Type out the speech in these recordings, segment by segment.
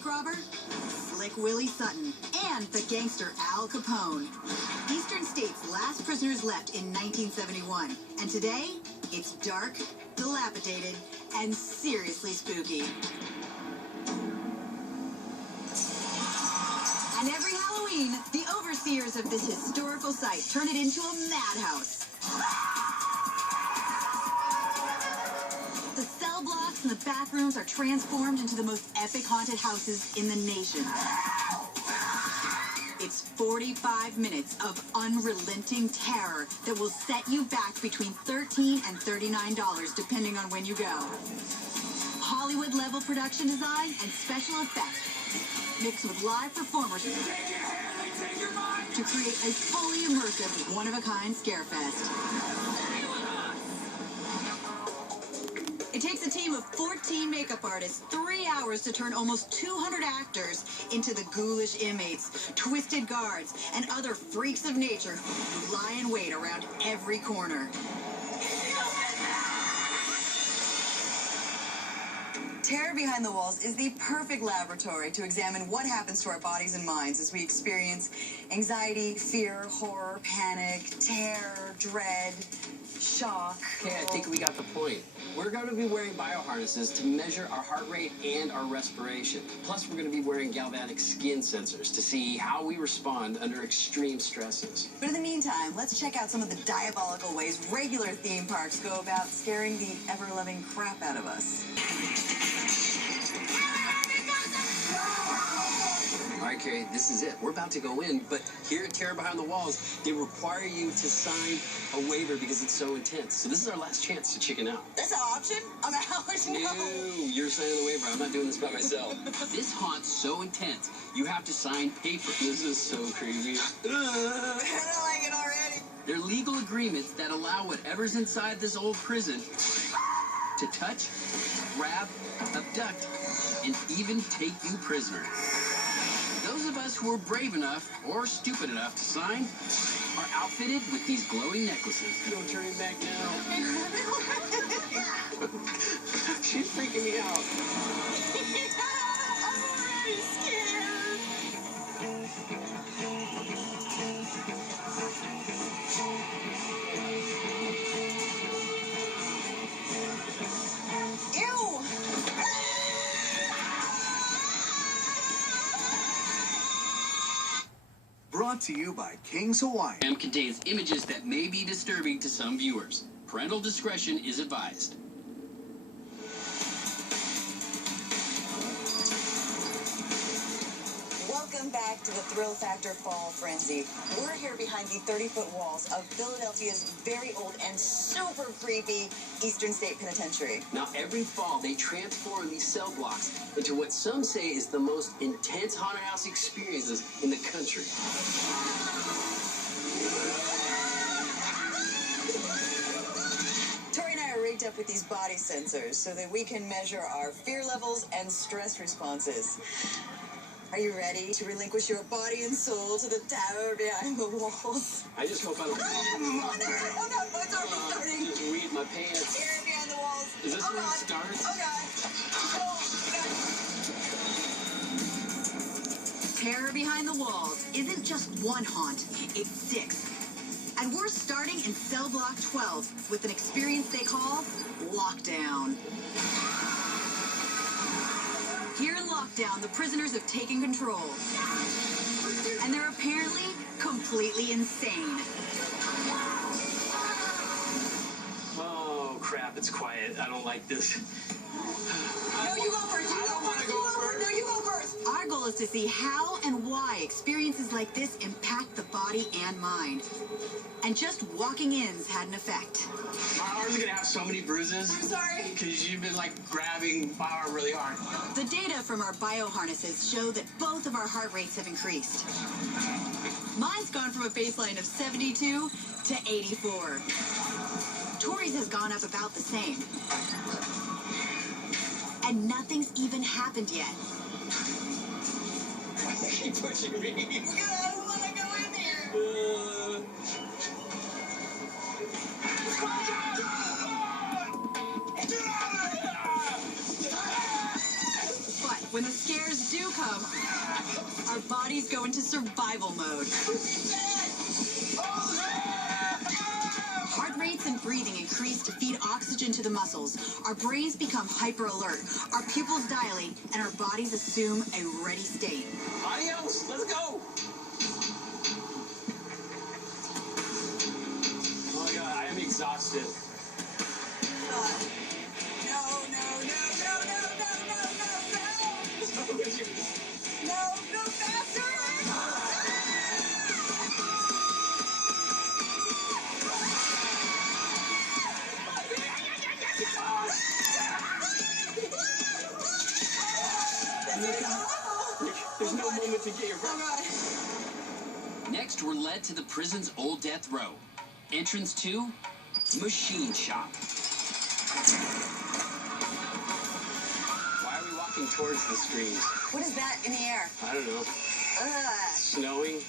Robber, Slick Willie Sutton, and the gangster Al Capone. Eastern State's last prisoners left in 1971, and today, it's dark, dilapidated, and seriously spooky. And every Halloween, the overseers of this historical site turn it into a madhouse. The cell blocks and the bathrooms are transformed into the most epic haunted houses in the nation. It's 45 minutes of unrelenting terror that will set you back between $13 and $39, depending on when you go. Hollywood-level production design and special effects mixed with live performers to create a fully immersive, one-of-a-kind scarefest. It takes a team of 14 makeup artists 3 hours to turn almost 200 actors into the ghoulish inmates, twisted guards, and other freaks of nature who lie in wait around every corner. Terror Behind the Walls is the perfect laboratory to examine what happens to our bodies and minds as we experience anxiety, fear, horror, panic, terror, dread, shock. Okay, I think we got the point. We're going to be wearing bioharnesses to measure our heart rate and our respiration. Plus, we're going to be wearing galvanic skin sensors to see how we respond under extreme stresses. But in the meantime, let's check out some of the diabolical ways regular theme parks go about scaring the ever-loving crap out of us. All right, Carrie, this is it. We're about to go in, but here at Terror Behind the Walls, they require you to sign a waiver because it's so intense. So this is our last chance to chicken out. That's an option? I'm out. No, you're signing the waiver. I'm not doing this by myself. This haunt's so intense, you have to sign paper. This is so creepy. I don't like it already. They're legal agreements that allow whatever's inside this old prison to touch, grab, abduct, and even take you prisoner. Those of us who are brave enough or stupid enough to sign are outfitted with these glowing necklaces. No turning back now. She's freaking me out. I'm already scared. Ew! Brought to you by King's Hawaiian. Contains images that may be disturbing to some viewers. Parental discretion is advised. Welcome back to the Thrill Factor Fall Frenzy. We're here behind the 30-foot walls of Philadelphia's very old and super creepy Eastern State Penitentiary. Now, every fall, they transform these cell blocks into what some say is the most intense haunted house experiences in the country. Tori and I are rigged up with these body sensors so that we can measure our fear levels and stress responses. Are you ready to relinquish your body and soul to the Terror Behind the Walls? I just hope I don't... Oh, no, it's already starting. Just read my pants. Terror Behind the Walls. Is this oh, where God. it starts? Oh, God. Terror Behind the Walls isn't just one haunt, it's 6. And we're starting in cell block 12 with an experience they call lockdown. Here in lockdown, the prisoners have taken control. And they're apparently completely insane. Oh, crap, it's quiet. I don't like this. No, you go first. You go first. No, you go first. Our goal is to see how and why experiences like this impact the body and mind. And just walking in's had an effect. My arms are going to have so many bruises. I'm sorry. Because you've been, like, grabbing my arm really hard. The data from our bioharnesses show that both of our heart rates have increased. Mine's gone from a baseline of 72 to 84. Tori's has gone up about the same. And nothing's even happened yet. Keep pushing me. I don't want to go in here. But when the scares do come, our bodies go into survival mode. Heart rates and breathing increase to feed oxygen to the muscles. Our brains become hyper alert. Our pupils dilate, and our bodies assume a ready state. Adios, let's go. Oh my God, I am exhausted. No, faster! There's no moment to get your breath. Next, we're led to the prison's old death row. Entrance to Machine Shop. Why are we walking towards the screens? What is that in the air? I don't know. Snowing.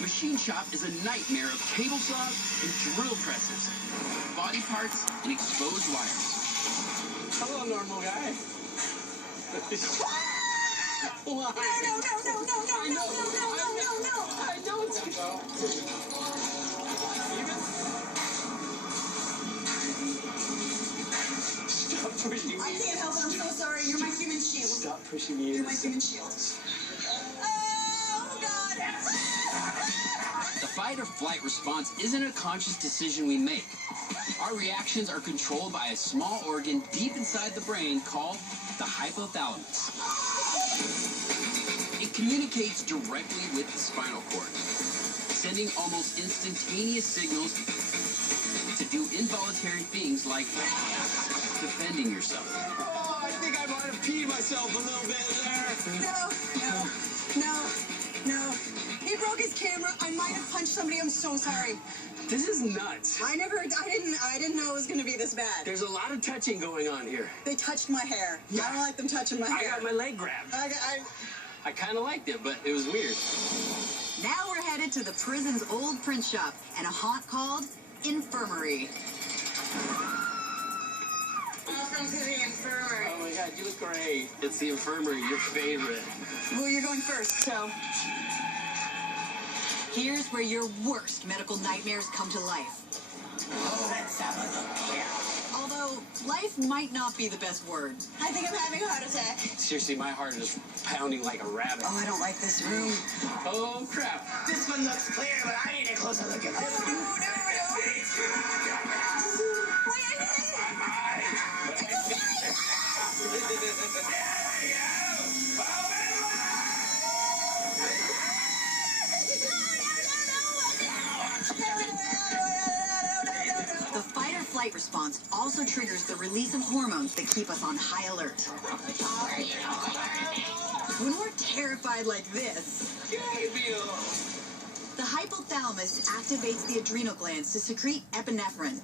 Machine Shop is a nightmare of cable saws and drill presses, body parts, and exposed wires. Hello, normal guy. Why? No. I know it's Stop pushing me. I can't help it. I'm so sorry. You're my human shield. Stop pushing me. You're my human shield. Oh, God. The fight or flight response isn't a conscious decision we make. Our reactions are controlled by a small organ deep inside the brain called the hypothalamus. It communicates directly with the spinal cord, sending almost instantaneous signals to do involuntary things like defending yourself. Oh, I think I might have peed myself a little bit there. No. He broke his camera. I might have punched somebody. I'm so sorry. This is nuts. I didn't know it was going to be this bad. There's a lot of touching going on here. They touched my hair. Yeah. I don't like them touching my hair. I got my leg grabbed. I kind of liked it, but it was weird. Now we're headed to the prison's old print shop and a haunt called Infirmary. Welcome to the infirmary. Oh my God, you look great. It's the infirmary, your favorite. Well, you're going first, so... Here's where your worst medical nightmares come to life. Oh, let's have a look here. Although, life might not be the best word. I think I'm having a heart attack. Seriously, my heart is pounding like a rabbit. Oh, I don't like this room. Oh, crap. This one looks clear, but I need a closer look at this. No. The fight or flight response also triggers the release of hormones that keep us on high alert. When we're terrified like this, the hypothalamus activates the adrenal glands to secrete epinephrine.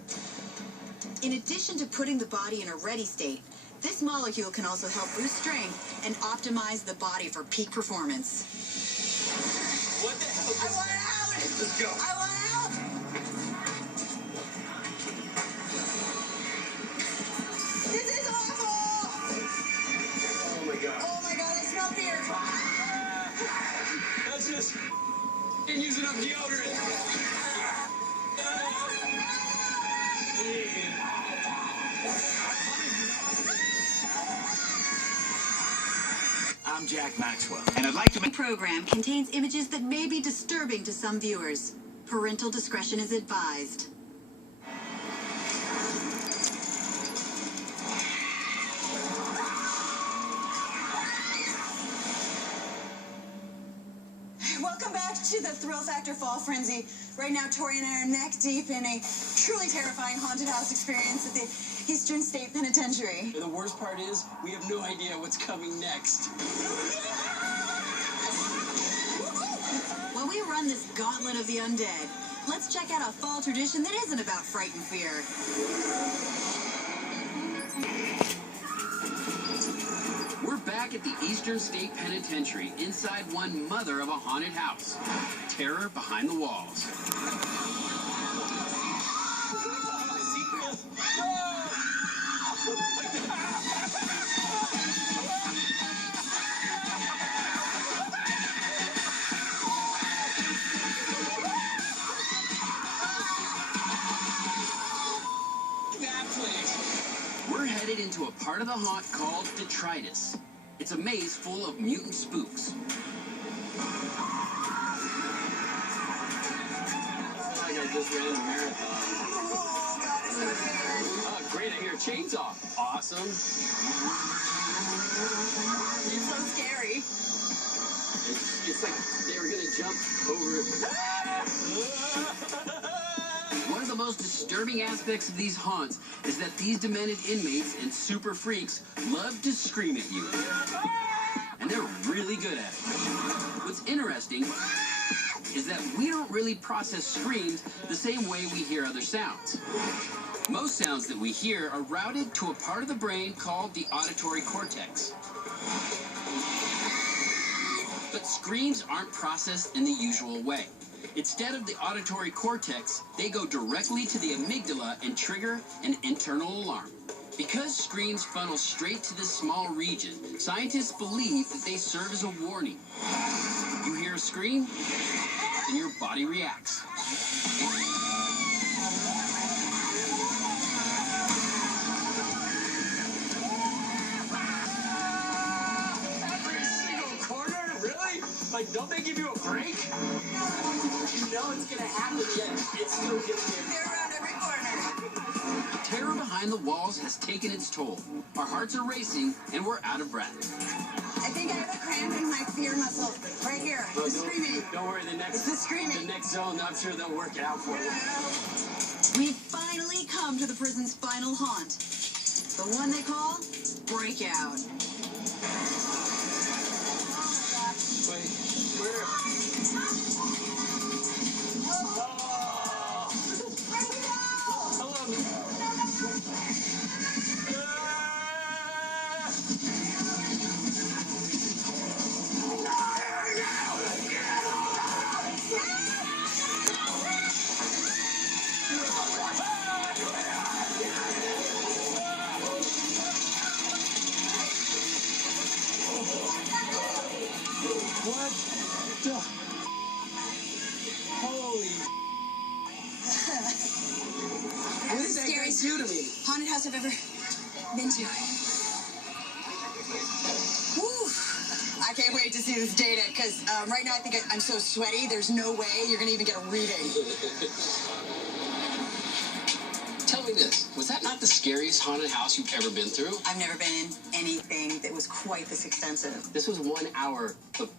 In addition to putting the body in a ready state, this molecule can also help boost strength and optimize the body for peak performance. What the hell? I want out! Let's go. I want out! This is awful! Oh my God. Oh my God, I smell beer! That's just... Didn't use enough deodorant. I'm Jack Maxwell, and I'd like to The program contains images that may be disturbing to some viewers. Parental discretion is advised. Welcome back to the Thrill Factor Fall Frenzy. Right now, Tori and I are neck deep in a truly terrifying haunted house experience at the Eastern State Penitentiary. And the worst part is, we have no idea what's coming next. While we run this gauntlet of the undead, let's check out a fall tradition that isn't about fright and fear. We're back at the Eastern State Penitentiary, inside one mother of a haunted house. Terror behind the walls. part of the haunt called Detritus. It's a maze full of mutant spooks. I just ran a marathon. Oh, great, I hear a chainsaw. Awesome. It's so scary. It's like they were going to jump over it. One of the most disturbing aspects of these haunts is that these demented inmates and super freaks love to scream at you. And they're really good at it. What's interesting is that we don't really process screams the same way we hear other sounds. Most sounds that we hear are routed to a part of the brain called the auditory cortex. But screams aren't processed in the usual way. Instead of the auditory cortex, they go directly to the amygdala and trigger an internal alarm. Because screams funnel straight to this small region, scientists believe that they serve as a warning. You hear a scream, and your body reacts. Every single corner? Really? Like, don't they give you a break? You know it's gonna happen, yet it's still giving you. They're around every corner. The terror behind the walls has taken its toll. Our hearts are racing, and we're out of breath. I think I have a cramp in my fear muscle. Right here. Well, The screaming. Don't worry, the next It's the screaming. The next zone, I'm sure they'll work it out for you. We've finally come to the prison's final haunt. The one they call Breakout. Wait, where? Oh! Hello, man. What the? Holy. What did that guy do to me? Haunted house I've ever been to. Whew. I can't wait to see this data, because right now I think I'm so sweaty, there's no way you're going to even get a reading. Tell me this, was that not the scariest haunted house you've ever been through? I've never been in anything that was quite this extensive. This was 1 hour of